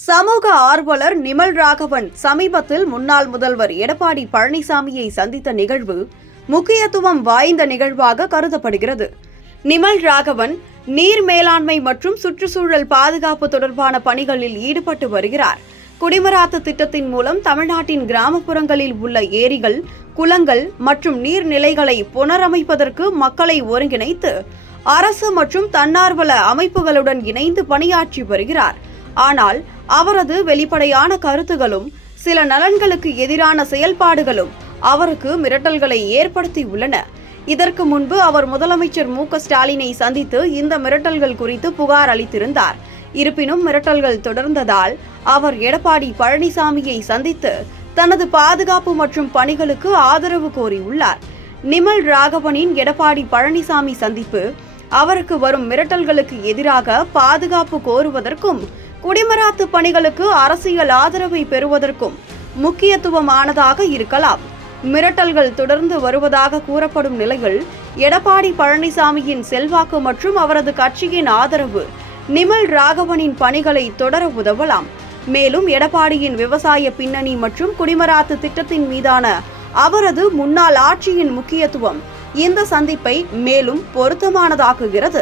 சமூக ஆர்வலர் நிமல் ராகவன் சமீபத்தில் முன்னாள் முதல்வர் எடப்பாடி பழனிசாமியை சந்தித்த நிகழ்வு முக்கியத்துவம் வாய்ந்த நிகழ்வாக கருதப்படுகிறது. நிமல் ராகவன் நீர் மேலாண்மை மற்றும் சுற்றுச்சூழல் பாதுகாப்பு தொடர்பான பணிகளில் ஈடுபட்டு வருகிறார். குடிமராத்து திட்டத்தின் மூலம் தமிழ்நாட்டின் கிராமப்புறங்களில் உள்ள ஏரிகள் குளங்கள் மற்றும் நீர்நிலைகளை புனரமைப்பதற்கு மக்களை ஒருங்கிணைத்து அரசு மற்றும் தன்னார்வல அமைப்புகளுடன் இணைந்து பணியாற்றி வருகிறார். ஆனால் அவரது வெளிப்படையான கருத்துகளும் சில நலன்களுக்கு எதிரான செயல்பாடுகளும் அவருக்கு மிரட்டல்களை ஏற்படுத்தி உள்ளன இதற்கு முன்பு அவர் முதலமைச்சர் மு. ஸ்டாலினை சந்தித்து இந்த மிரட்டல்கள் குறித்து புகார் அளித்திருந்தார். இருப்பினும் மிரட்டல்கள் தொடர்ந்ததால் அவர் எடப்பாடி பழனிசாமியை சந்தித்து தனது பாதுகாப்பு மற்றும் பணிகளுக்கு ஆதரவு கோரியுள்ளார். நிமல் ராகவனின் எடப்பாடி பழனிசாமி சந்திப்பு அவருக்கு வரும் மிரட்டல்களுக்கு எதிராக பாதுகாப்பு கோருவதற்கும் குடிமராத்து பணிகளுக்கு அரசியல் ஆதரவை பெறுவதற்கும் முக்கியத்துவமானதாக இருக்கலாம். மிரட்டல்கள் தொடர்ந்து வருவதாக கூறப்படும் நிலையில் எடப்பாடி பழனிசாமியின் செல்வாக்கு மற்றும் அவரது கட்சியின் ஆதரவு நிமல் ராகவனின் பணிகளை தொடர உதவலாம். மேலும் எடப்பாடியின் விவசாய பின்னணி மற்றும் குடிமராத்து திட்டத்தின் மீதான அவரது முன்னாள் ஆட்சியின் முக்கியத்துவம் இந்த சந்திப்பை மேலும் பொருத்தமானதாக்குகிறது.